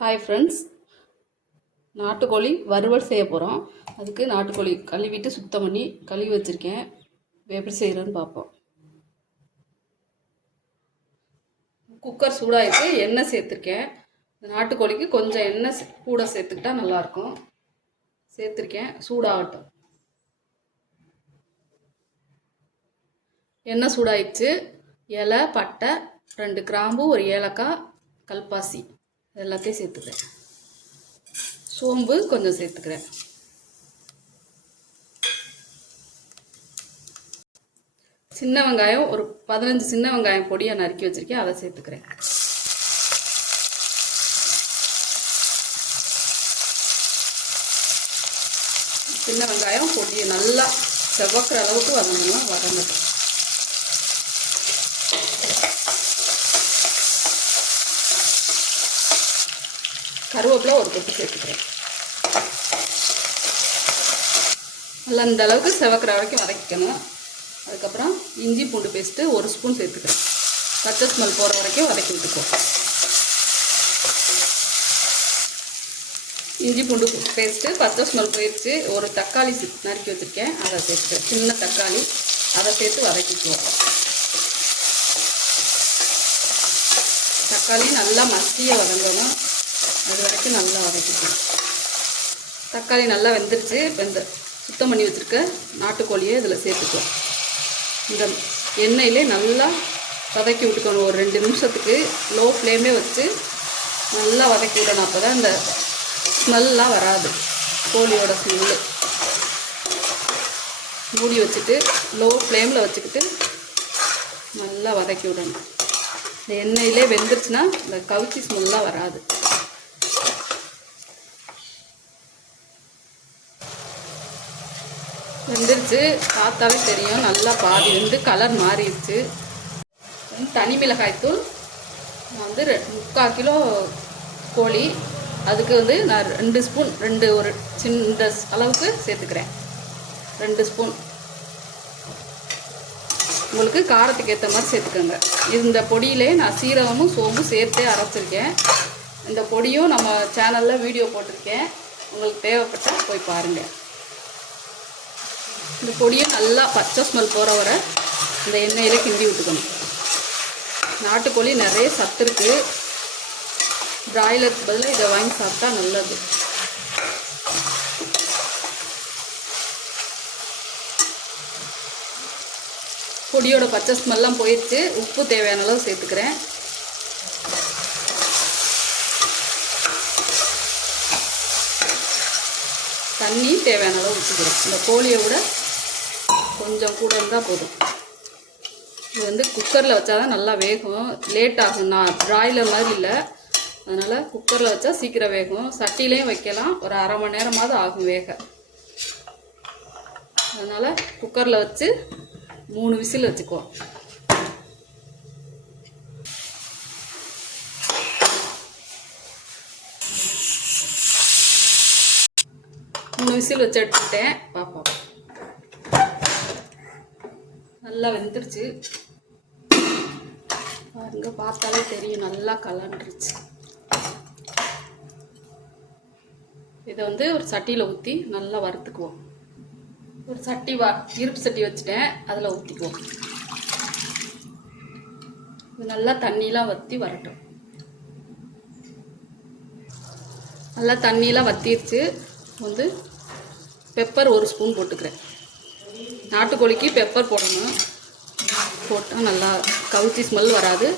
Hi friends நாட்டுக்கோழி வறுவல் செய்ய போகிறோம் அதுக்கு நாட்டுக்கோழி கழுவிட்டு சுத்தம் பண்ணி கழுவி வச்சுருக்கேன். எப்படி செய்கிறேன்னு பார்ப்போம். குக்கர் சூடாகிட்டு எண்ணெய் சேர்த்துருக்கேன். நாட்டுக்கோழிக்கு கொஞ்சம் எண்ணெய் கூட சேர்த்துக்கிட்டா நல்லாயிருக்கும். சேர்த்துருக்கேன். சூடாகட்டும். எண்ணெய் சூடாயிடுச்சு. இலை பட்டை ரெண்டு கிராம்பு ஒரு ஏலக்காய் கல்பாசி. எல்லாத்தையும் சேர்த்துக்கிறேன். சோம்பு கொஞ்சம் சேர்த்துக்கிறேன். சின்ன வெங்காயம் ஒரு பதினஞ்சு சின்ன வெங்காயம் பொடியை நறுக்கி வச்சிருக்கேன் அதை சேர்த்துக்கிறேன். சின்ன வெங்காயம் பொடியை நல்லா செவக்கிற அளவுக்கு வதங்கணும் வதங்கட்டும். கருவேப்பிலை ஒரு கொத்து சேர்த்துக்கிறேன். நல்லா இந்த அளவுக்கு செவக்கிற வரைக்கும் வதக்கிக்கணும். அதுக்கப்புறம் இஞ்சி பூண்டு பேஸ்ட்டு ஒரு ஸ்பூன் சேர்த்துக்கிறேன். பச்சை ஸ்மெல் போகிற வரைக்கும் வதக்கி விட்டுக்குவோம் இஞ்சி பூண்டு பேஸ்ட்டு பச்சை ஸ்மெல் போயிடுச்சு ஒரு தக்காளி நறுக்கி வச்சுருக்கேன். அதை சேர்த்துக்கிறேன். சின்ன தக்காளி. அதை சேர்த்து வதக்கிக்குவோம் தக்காளி நல்லா மசிய வதங்கணும். அது வரைக்கும் நல்லா வதக்கிக்கணும் தக்காளி நல்லா வெந்துருச்சு. இப்போ இந்த சுத்தம் பண்ணி வச்சுருக்க நாட்டுக்கோழியை இதில் சேர்த்துக்கலாம். இந்த எண்ணெயிலே நல்லா வதக்கி விட்டுக்கணும். ஒரு ரெண்டு நிமிஷத்துக்கு லோ ஃப்ளேமே வச்சு நல்லா வதக்கி விடணும். அப்போ தான் இந்த ஸ்மெல்லாம் வராது. கோழியோட ஸ்மெல்லு மூடி வச்சுட்டு லோ ஃப்ளேமில் வச்சுக்கிட்டு நல்லா வதக்கி விடணும். இந்த எண்ணெயிலே வெந்துருச்சுன்னா இந்த கவுச்சி ஸ்மெல்லாம் வராது. வெந்துருச்சு. பார்த்தாலே தெரியும். நல்லா பாதி வந்து கலர் மாறிடுச்சு. தனி மிளகாய்த்தூள் நான் வந்து ரெ- முக்கால் கிலோ கோழி. அதுக்கு வந்து நான் ரெண்டு ஸ்பூன் ரெண்டு ஒரு சின்ன அளவுக்கு சேர்த்துக்கிறேன். ரெண்டு ஸ்பூன் உங்களுக்கு காரத்துக்கு ஏற்ற மாதிரி சேர்த்துக்கோங்க. இந்த பொடியிலே நான் சீரகமும் சோம்பும் சேர்த்தே அரைச்சிருக்கேன். இந்த பொடியும் நம்ம சேனலில் வீடியோ போட்டிருக்கேன். உங்களுக்கு தேவைப்பட்டால் போய் பாருங்கள் இந்த பொடியை நல்லா பச்சை ஸ்மெல் போகிற வரை இந்த எண்ணெயில் கிண்டி விட்டுக்கணும். நாட்டுக்கோழி நிறைய சத்து இருக்குது பிராய்லருக்கு பதிலாக இதை வாங்கி சாப்பிட்டா நல்லது. பொடியோட பச்சை ஸ்மெல்லாம் போயிடுச்சு. உப்பு தேவையான அளவு சேர்த்துக்கிறேன். தண்ணி தேவையான அளவு ஊற்றிக்கிறோம் இந்த கோழியை விட கொஞ்சம் கூட இருந்தால் போதும். இது வந்து குக்கரில் வச்சா தான் நல்லா வேகும். லேட் ஆகும். நான் பிராய்லர் மாதிரி இல்லை. அதனால் குக்கரில் வச்சா சீக்கிரம் வேகும். சட்டிலையும் வைக்கலாம். ஒரு அரை மணி நேரமாவது ஆகும் வேக. அதனால் குக்கரில் வச்சு மூணு விசில் வச்சுக்குவோம். மூணு விசில் வச்சு எடுத்துக்கிட்டேன். பார்ப்போம் நல்லா வெந்துருச்சு. பாருங்க பார்த்தாலே தெரியும் நல்லா கலண்டுருச்சு இதை வந்து ஒரு சட்டியில் ஊற்றி நல்லா வறுத்துக்குவோம். ஒரு சட்டி வா இருப்பு சட்டி வச்சுட்டேன் அதில் ஊற்றிக்குவோம் இது நல்லா தண்ணியெலாம் வற்றி வரட்டும். நல்லா தண்ணியெலாம் வத்திருச்சு. வந்து பெப்பர் ஒரு ஸ்பூன் போட்டுக்கிறேன். நாட்டுக்கோழிக்கு பெப்பர் போடணும். போட்டால் நல்லா கவுச்சி ஸ்மெல் வராது.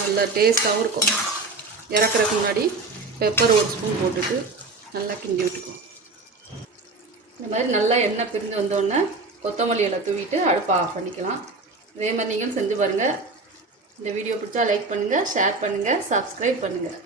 நல்லா டேஸ்ட்டாகவும் இருக்கும். இறக்குறதுக்கு முன்னாடி பெப்பர் ஒரு ஸ்பூன் போட்டுட்டு நல்லா கிண்டி விட்டுக்கும் இந்த மாதிரி நல்லா எண்ணெய் பிரிஞ்சு வந்தோடனே கொத்தமல்லி இலை தூவிட்டு அடுப்பை ஆஃப் பண்ணிக்கலாம். இதே மாதிரி நீங்களும் செஞ்சு பாருங்கள் இந்த வீடியோ பிடிச்சா லைக் பண்ணுங்கள் ஷேர் பண்ணுங்கள் சப்ஸ்கிரைப் பண்ணுங்கள்